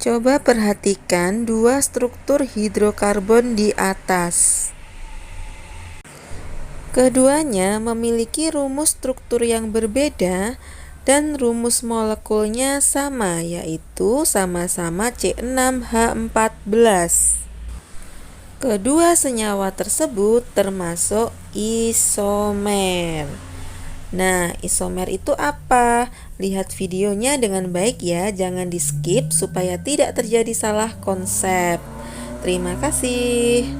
Coba perhatikan dua struktur hidrokarbon di atas. Keduanya memiliki rumus struktur yang berbeda dan rumus molekulnya sama, yaitu sama-sama C6H14. Kedua senyawa tersebut termasuk isomer. Nah, isomer itu apa? Lihat videonya dengan baik ya, jangan di-skip supaya tidak terjadi salah konsep. Terima kasih.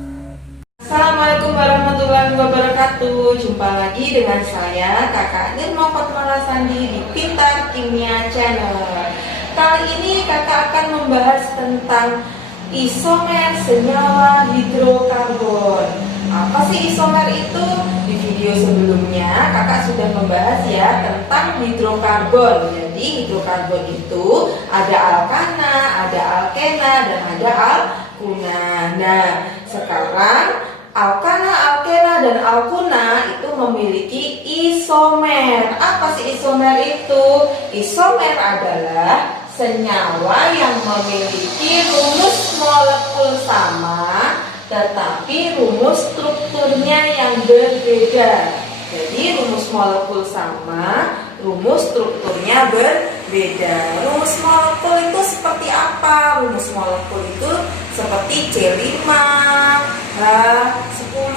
Assalamualaikum warahmatullahi wabarakatuh. Jumpa lagi dengan saya, Kakak Nirma Fatmala Sandi di Pintar Kimia Channel. Kali ini kakak akan membahas tentang isomer senyawa hidrokarbon. Apa sih isomer itu? Di video sebelumnya kakak sudah membahas ya tentang hidrokarbon. Jadi hidrokarbon itu ada alkana, ada alkena, dan ada alkuna. Nah, sekarang alkana, alkena, dan alkuna itu memiliki isomer. Apa sih isomer itu? Isomer adalah senyawa yang memiliki rumus molekul sama tetapi rumus strukturnya yang berbeda. Jadi rumus molekul sama, rumus strukturnya berbeda. Rumus molekul itu seperti apa? Rumus molekul itu seperti C5, H10,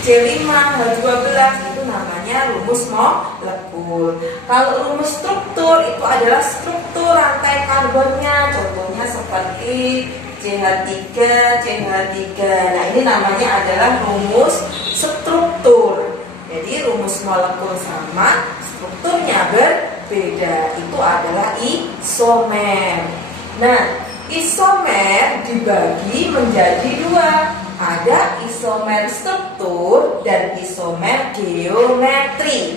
C5, H12, itu namanya rumus molekul. Kalau rumus struktur itu adalah struktur rantai karbonnya. Contohnya seperti CH3, CH3. Nah, ini namanya adalah rumus struktur. Jadi rumus molekul sama, strukturnya berbeda. Itu adalah isomer. Nah, isomer dibagi menjadi dua. Ada isomer struktur dan isomer geometri.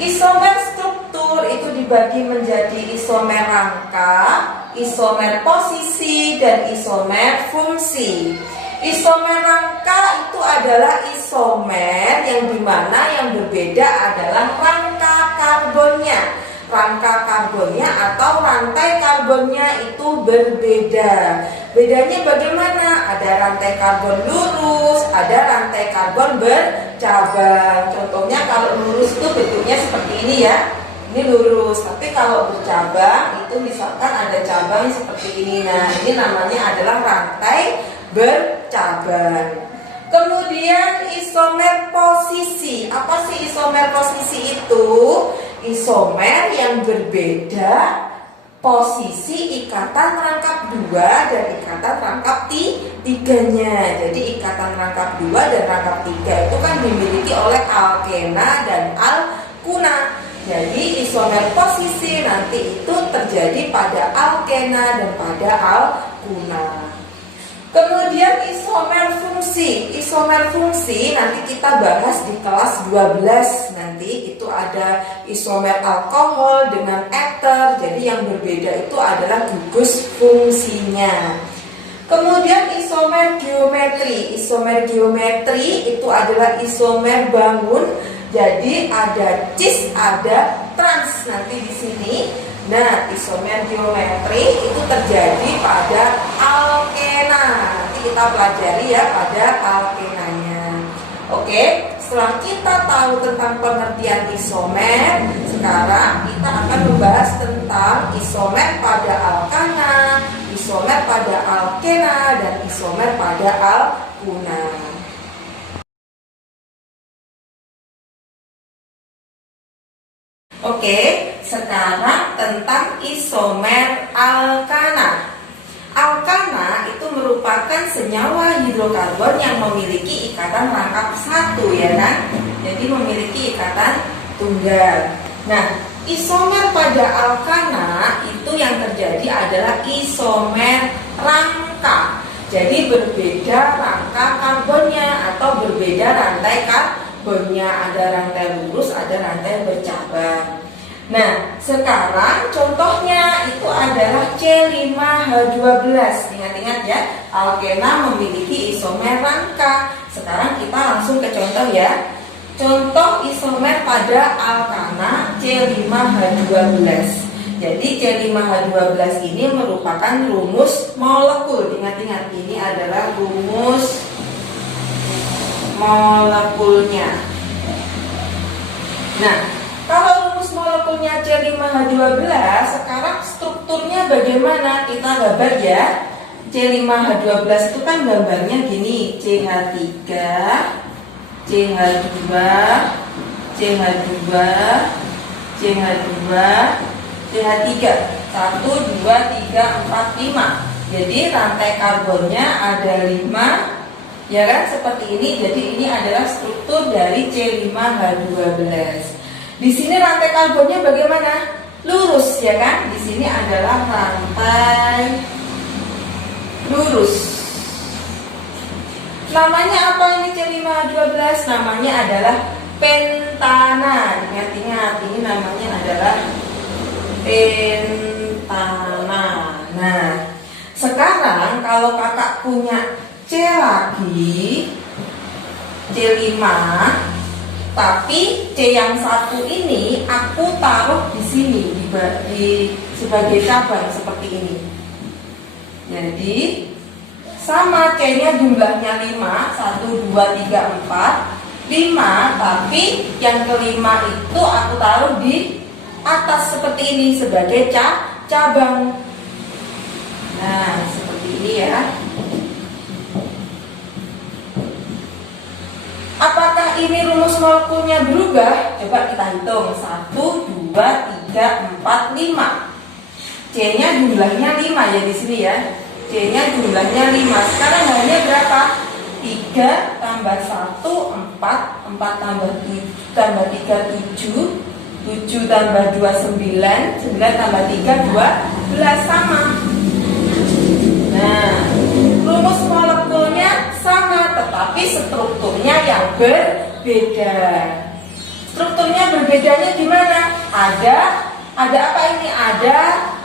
Isomer struktur itu dibagi menjadi isomer rangka, isomer posisi, dan isomer fungsi. Isomer rangka itu adalah isomer yang dimana yang berbeda adalah rangka karbonnya. Rangka karbonnya atau rantai karbonnya itu berbeda. Bedanya bagaimana? Ada rantai karbon lurus, ada rantai karbon bercabang. Contohnya kalau lurus itu bentuknya seperti ini ya. Ini lurus, tapi kalau bercabang itu misalkan ada cabang seperti ini. Nah, ini namanya adalah rantai bercabang. Kemudian isomer posisi. Apa sih isomer posisi itu? Isomer yang berbeda posisi ikatan rangkap 2 dan ikatan rangkap 3-nya. Jadi ikatan rangkap 2 dan rangkap 3 itu kan dimiliki oleh alkena dan alkuna. Jadi isomer posisi nanti itu terjadi pada alkena dan pada alkuna. Kemudian isomer fungsi. Isomer fungsi nanti kita bahas di kelas 12 nanti. Itu ada isomer alkohol dengan ether. Jadi yang berbeda itu adalah gugus fungsinya. Kemudian isomer geometri. Isomer geometri itu adalah isomer bangun. Jadi ada cis, ada trans nanti di sini. Nah, isomer geometri itu terjadi pada alkena. Nanti kita pelajari ya pada alkenanya. Oke, setelah kita tahu tentang pengertian isomer, sekarang kita akan membahas tentang isomer pada alkana, isomer pada alkena, dan isomer pada alkuna. Oke, sekarang tentang isomer alkana. Alkana itu merupakan senyawa hidrokarbon yang memiliki ikatan rangkap 1 ya kan? Jadi memiliki ikatan tunggal. Nah, isomer pada alkana itu yang terjadi adalah isomer rangka. Jadi berbeda rangka karbonnya atau berbeda rantai karbonnya. Ada rantai lurus, ada rantai bercabang. Nah, sekarang contohnya itu adalah C5H12. Ingat-ingat ya, alkena memiliki isomer rangka. Sekarang kita langsung ke contoh ya. Contoh isomer pada alkana C5H12. Jadi C5H12 ini merupakan rumus molekul. Ingat-ingat, ini adalah rumus molekulnya. Nah, kalau rumus molekulnya C5H12, sekarang strukturnya bagaimana? Kita gambar ya. C5H12 itu kan gambarnya gini, CH3, CH2, CH2, CH2, CH3. 1, 2, 3, 4, 5. Jadi rantai karbonnya ada 5, ya kan, seperti ini. Jadi ini adalah struktur dari C5H12. Di sini rantai karbonnya bagaimana? Lurus, ya kan? Di sini adalah rantai lurus. Namanya apa ini C5H12? Namanya adalah pentana. Ingat-ingat, ini namanya adalah pentana. Nah, sekarang kalau kakak punya C lagi, C5, tapi C yang satu ini aku taruh di sini sebagai cabang seperti ini. Jadi sama, C-nya jumlahnya 5, 1, 2, 3, 4, 5, tapi yang kelima itu aku taruh di atas seperti ini sebagai cabang. Nah, seperti ini ya. Apakah ini rumus molekulnya berubah? Coba kita hitung. 1, 2, 3, 4, 5. C-nya jumlahnya 5 ya di sini ya. C-nya jumlahnya 5. Sekarang hanya berapa? 3 tambah 1, 4. 4 tambah 3, 7. 7 tambah 2, 9. 9 tambah 3, 12. Sama. Nah, rumus molekulnya sama, tetapi strukturnya yang berbeda. Strukturnya berbedanya gimana? Ada apa ini? Ada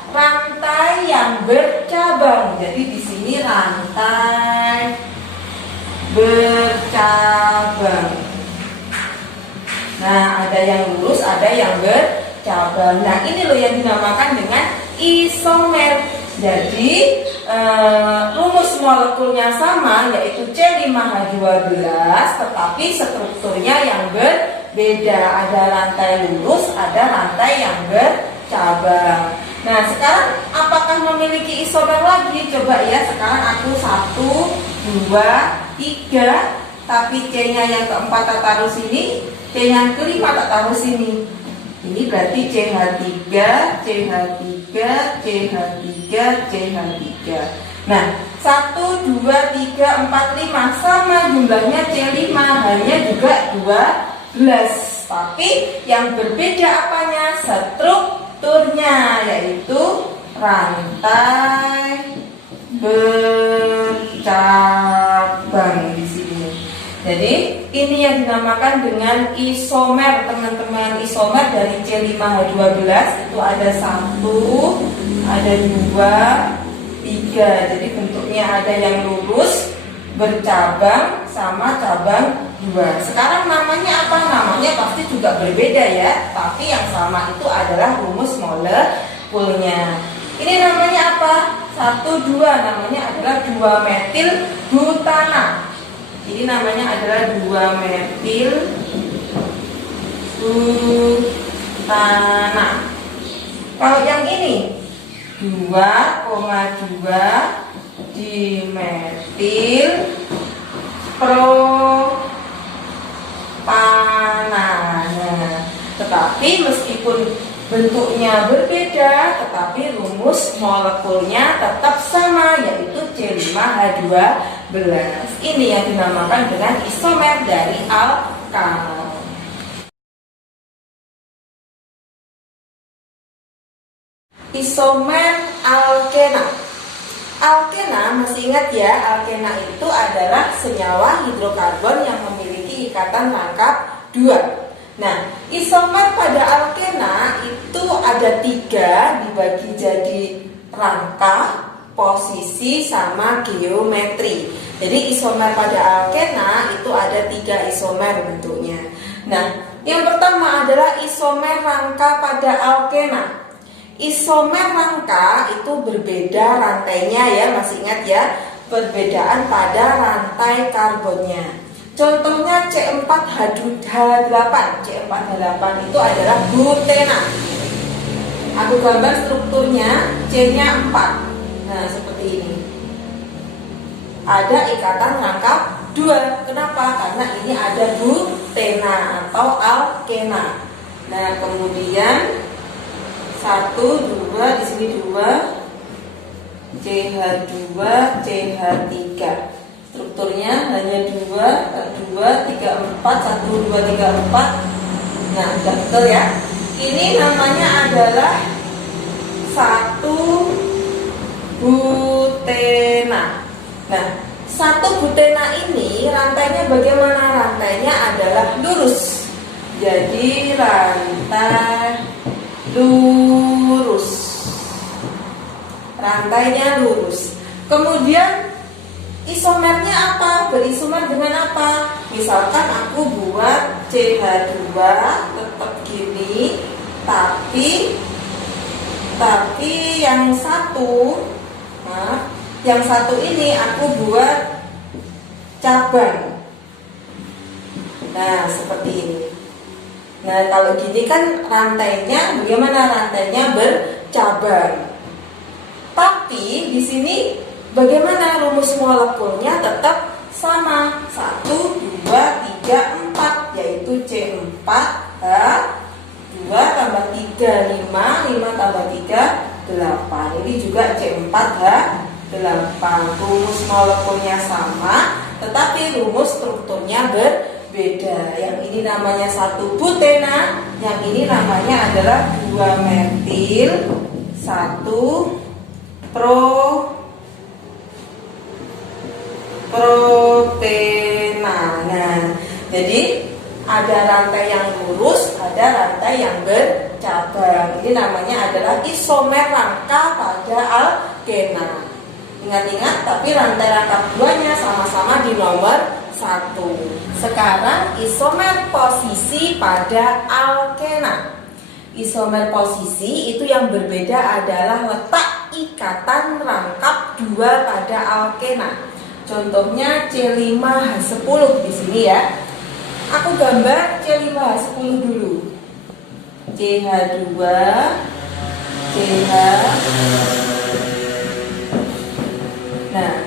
rantai yang bercabang. Jadi di sini rantai bercabang. Nah, ada yang lurus, ada yang bercabang. Nah, ini loh yang dinamakan dengan isomer. Jadi rumus molekulnya sama, yaitu C5H12, tetapi strukturnya yang berbeda. Ada rantai lurus, ada rantai yang bercabang. Nah, sekarang apakah memiliki isomer lagi? Coba ya, sekarang aku 1, 2, 3, tapi C-nya yang keempat tak taruh sini, C yang kelima tak taruh sini. Ini berarti CH3, CH3, CH3, CH3. Nah, 1, 2, 3, 4, 5 sama jumlahnya C5, hanya juga 12. Tapi yang berbeda apanya? Strukturnya, yaitu rantai bercabang di sini. Jadi ini yang dinamakan dengan isomer, teman-teman. Isomer dari C5H12 itu ada 1, ada 2, 3. Jadi bentuknya ada yang lurus, bercabang, sama cabang 2. Sekarang namanya apa? Namanya pasti juga berbeda ya, tapi yang sama itu adalah rumus molekulnya. Ini namanya apa? 1, 2, namanya adalah 2-metil butana. Ini namanya adalah 2-metil butana. Kalau yang ini 2,2 dimetil propana. Tetapi meskipun bentuknya berbeda, tetapi rumus molekulnya tetap sama, yaitu C5H12. Ini yang dinamakan dengan isomer dari alkana. Isomer alkena. Alkena, masih ingat ya, alkena itu adalah senyawa hidrokarbon yang memiliki ikatan rangkap 2. Nah, isomer pada alkena itu ada 3, dibagi jadi rangka, posisi, sama geometri. Jadi isomer pada alkena itu ada 3 isomer bentuknya. Nah, yang pertama adalah isomer rangka pada alkena. Isomer rangka itu berbeda rantainya ya, masih ingat ya, perbedaan pada rantai karbonnya. Contohnya C4H8. C4H8 itu adalah butena. Aku gambar strukturnya, C-nya 4. Nah, seperti ini. Ada ikatan rangkap 2. Kenapa? Karena ini ada butena atau alkena. Nah, kemudian 1, 2, di sini 2, CH2, CH3. Strukturnya hanya 2, 3, 4, 1, 2, 3, 4. Nah, sudah betul ya. Ini namanya adalah 1 butena. Nah, 1 butena ini rantainya bagaimana? Rantainya adalah lurus. Jadi rantai lurus. Rantainya lurus. Kemudian isomernya apa? Berisomer dengan apa? Misalkan aku buat CH2 tetap gini, tapi yang satu, yang satu ini aku buat cabang. Nah, seperti ini. Nah, kalau gini kan rantainya bagaimana? Rantainya bercabang. Tapi di sini bagaimana rumus molekulnya? Tetap sama, 1, 2, 3, 4, yaitu C4H 2 tambah 3, 5 tambah 3, 8. Ini juga C4H8. Rumus molekulnya sama, tetapi rumus strukturnya berbeda. Yang ini namanya 1 butena, yang ini namanya adalah 2 metil 1 protena. Nah, jadi ada rantai yang lurus, ada rantai yang bercabang. Ini namanya adalah isomer rangka pada alkena. Ingat-ingat, tapi rantai rangkap 2-nya sama-sama di nomor 1. Sekarang isomer posisi pada alkena. Isomer posisi itu yang berbeda adalah letak ikatan rangkap 2 pada alkena. Contohnya C5H10 di sini ya. Aku gambar C5H10 dulu. CH2, CH. Nah,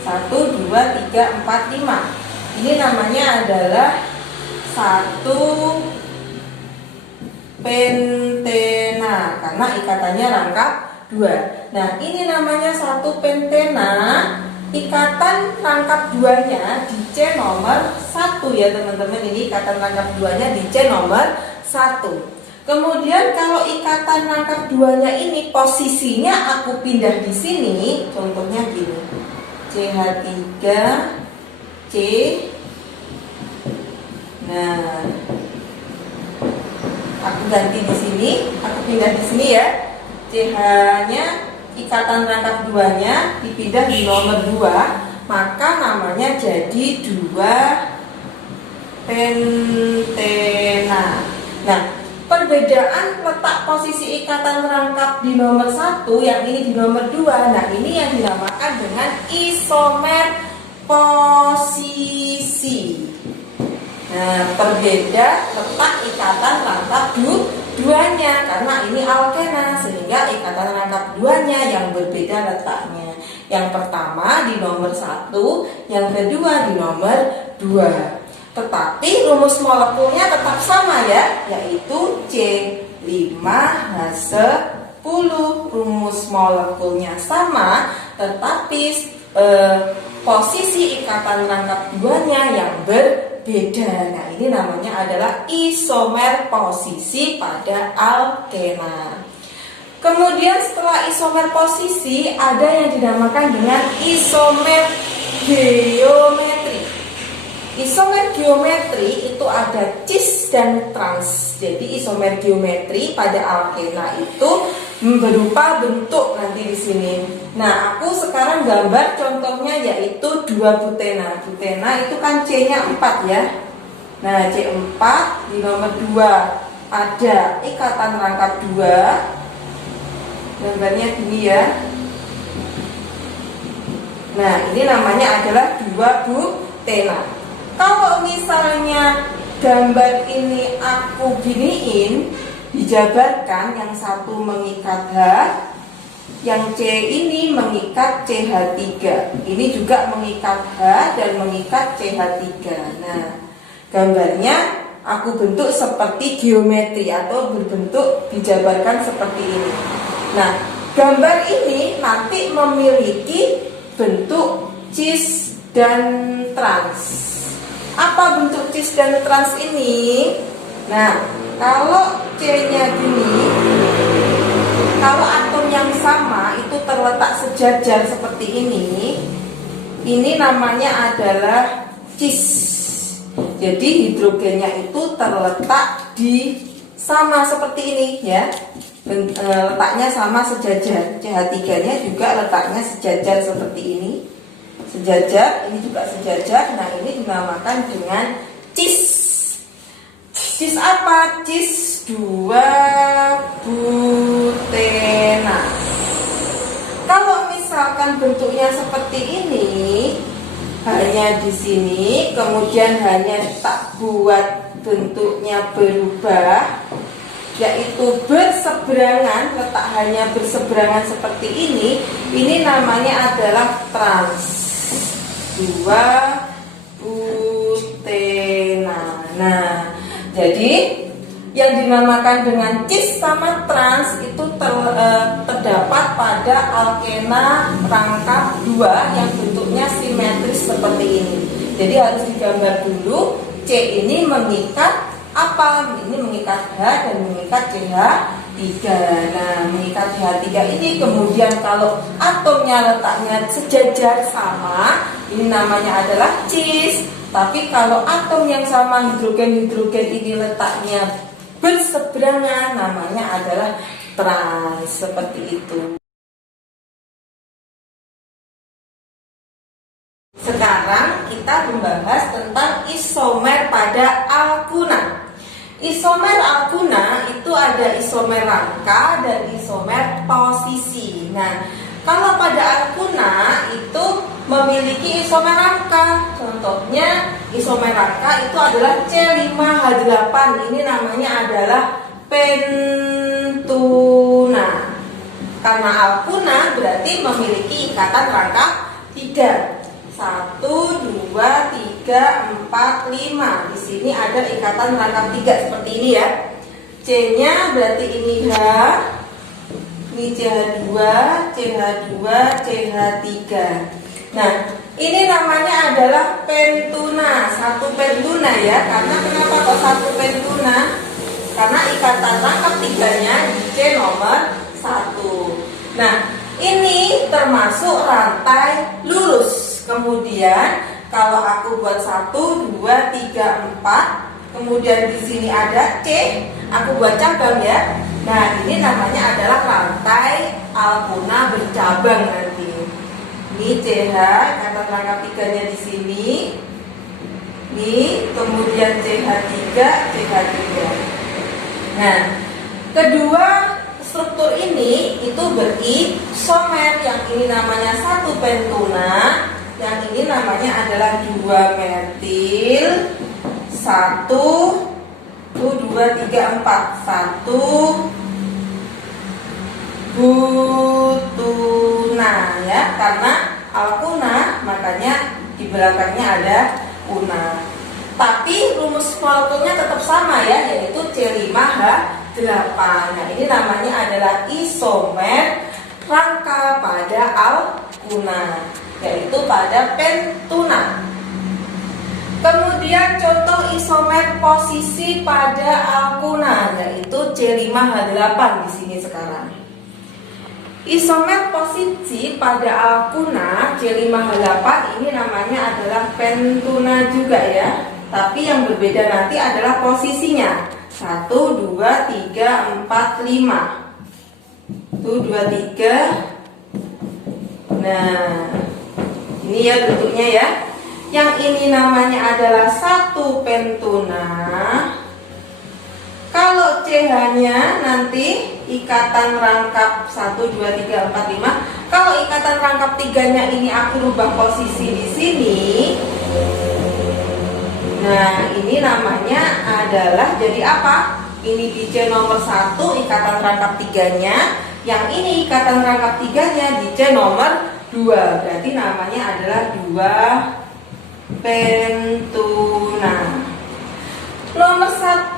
1, 2, 3, 4, 5. Ini namanya adalah 1 pentena karena ikatannya rangkap 2. Nah, ini namanya 1 pentena. Ikatan rangkap 2-nya di C nomor 1 ya teman-teman. Ini ikatan rangkap 2-nya di C nomor 1. Kemudian kalau ikatan rangkap 2-nya ini posisinya aku pindah di sini. Contohnya gini. CH3 C. Nah, aku ganti di sini, aku pindah di sini ya. CH-nya ikatan rangkap 2-nya dipindah di nomor 2, maka namanya jadi 2 pentena. Nah, perbedaan letak posisi ikatan rangkap di nomor 1, yang ini di nomor 2. Nah, ini yang dinamakan dengan isomer posisi. Nah, berbeda letak ikatan rangkap 2-nya karena ini alkena, sehingga ikatan rangkap 2-nya yang berbeda letaknya. Yang pertama di nomor 1, yang kedua di nomor 2. Tetapi rumus molekulnya tetap sama ya, yaitu C5H10. Rumus molekulnya sama, tetapi posisi ikatan rangkap 2-nya yang berbeda. Nah, ini namanya adalah isomer posisi pada alkena. Kemudian setelah isomer posisi ada yang dinamakan dengan isomer geometri. Isomer geometri itu ada cis dan trans. Jadi isomer geometri pada alkena itu berupa bentuk nanti di sini. Nah, aku sekarang gambar contohnya yaitu 2 butena. Butena itu kan C-nya 4 ya. Nah, C4 di nomor 2 ada ikatan rangkap 2. Gambarnya gini ya. Nah, ini namanya adalah 2 butena. Kalau misalnya gambar ini aku giniin, dijabarkan, yang satu mengikat H, yang C ini mengikat CH3, ini juga mengikat H dan mengikat CH3. Nah, gambarnya aku bentuk seperti geometri atau berbentuk dijabarkan seperti ini. Nah, gambar ini nanti memiliki bentuk cis dan trans. Apa bentuk cis dan trans ini? Nah, kalau C-nya gini, kalau atom yang sama itu terletak sejajar seperti ini namanya adalah cis. Jadi hidrogennya itu terletak di sama seperti ini ya. Letaknya sama sejajar. CH3-nya juga letaknya sejajar seperti ini. Sejajar, ini juga sejajar. Nah, ini dinamakan dengan cis. Cis apa? Cis 2-butena. Kalau misalkan bentuknya seperti ini, hanya di sini, kemudian hanya tak buat bentuknya berubah, yaitu berseberangan, letak hanya berseberangan seperti ini namanya adalah trans 2-butena. Nah, jadi yang dinamakan dengan cis sama trans itu terdapat pada alkena rangkap 2 yang bentuknya simetris seperti ini. Jadi harus digambar dulu. C ini mengikat apa? Ini mengikat H dan mengikat CH3. Nah, mengikat CH3 ini kemudian kalau atomnya letaknya sejajar sama, ini namanya adalah cis. Tapi kalau atom yang sama hidrogen ini letaknya berseberangan, namanya adalah trans. Seperti itu. Sekarang kita membahas tentang isomer pada alkuna. Isomer alkuna itu ada isomer rangka dan isomer posisi. Nah, kalau pada alkuna itu memiliki isomer rangka. Contohnya isomer rangka itu adalah C5H8. Ini namanya adalah pentuna. Karena alkuna berarti memiliki ikatan rangka 3. 1, 2, 3, 4, 5. Di sini ada ikatan rangkap 3 seperti ini ya. C-nya berarti ini H, ini CH2, CH2, CH3. Nah, ini namanya adalah pentuna. 1 pentuna ya. Karena kenapa kok 1 pentuna? Karena ikatan rangkap 3-nya di C nomor 1. Nah, ini termasuk rantai lurus. Kemudian kalau aku buat 1, 2, 3, 4, kemudian di sini ada C, aku buat cabang ya. Nah, ini namanya adalah rantai alkuna bercabang nanti. Ini CH, kata rangkap 3-nya di sini. Ini kemudian CH3, CH3. Nah, kedua struktur ini itu berisomer. Yang ini namanya 1 pentuna. Yang ini namanya adalah 2 metil 1 2, 3, 4 1 butuna ya, karena alkuna makanya di belakangnya ada una. Tapi rumus molekulnya tetap sama ya, yaitu C5H8. Nah, ini namanya adalah isomer rangka pada alkuna, yaitu pada pentuna. Kemudian contoh isomer posisi pada alkuna, yaitu C5H8 di sini sekarang. Isomer posisi pada alkuna C5H8 ini namanya adalah pentuna juga ya. Tapi yang berbeda nanti adalah posisinya. 1, 2, 3, 4, 5. 1, 2, 3. Nah, ini ya bentuknya ya. Yang ini namanya adalah 1 pentuna. Kalau CH-nya nanti ikatan rangkap 1, 2, 3, 4, 5. Kalau ikatan rangkap 3-nya ini aku rubah posisi di sini. Nah, ini namanya adalah jadi apa? Ini di C nomor 1 ikatan rangkap 3-nya, yang ini ikatan rangkap 3-nya di C nomor 2. Berarti namanya adalah 2 pentuna. Nomor 1,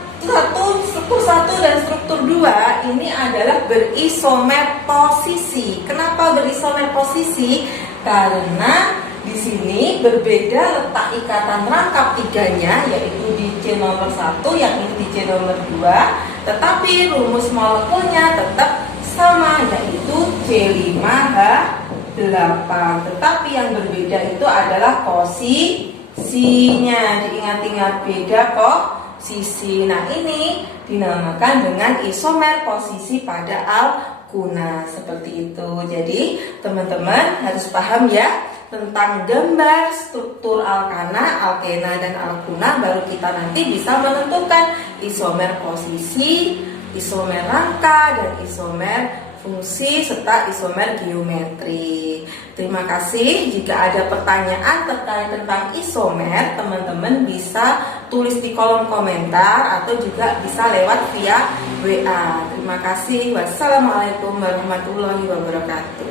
struktur 1 dan struktur 2 ini adalah berisomer posisi. Kenapa berisomer posisi? Karena di sini berbeda letak ikatan rangkap 3-nya, yaitu di C nomor 1, yang ini di C nomor 2. Tetapi rumus molekulnya tetap sama, yaitu C5H8. Tetapi yang berbeda itu adalah posisinya. Diingat-ingat, beda posisi. Nah, ini dinamakan dengan isomer posisi pada alkuna. Seperti itu. Jadi teman-teman harus paham ya tentang gambar struktur alkana, alkena, dan alkuna. Baru kita nanti bisa menentukan isomer posisi, isomer rangka, dan isomer fungsi, serta isomer geometri. Terima kasih. Jika ada pertanyaan terkait tentang isomer, teman-teman bisa tulis di kolom komentar atau juga bisa lewat via WA. Terima kasih. Wassalamualaikum warahmatullahi wabarakatuh.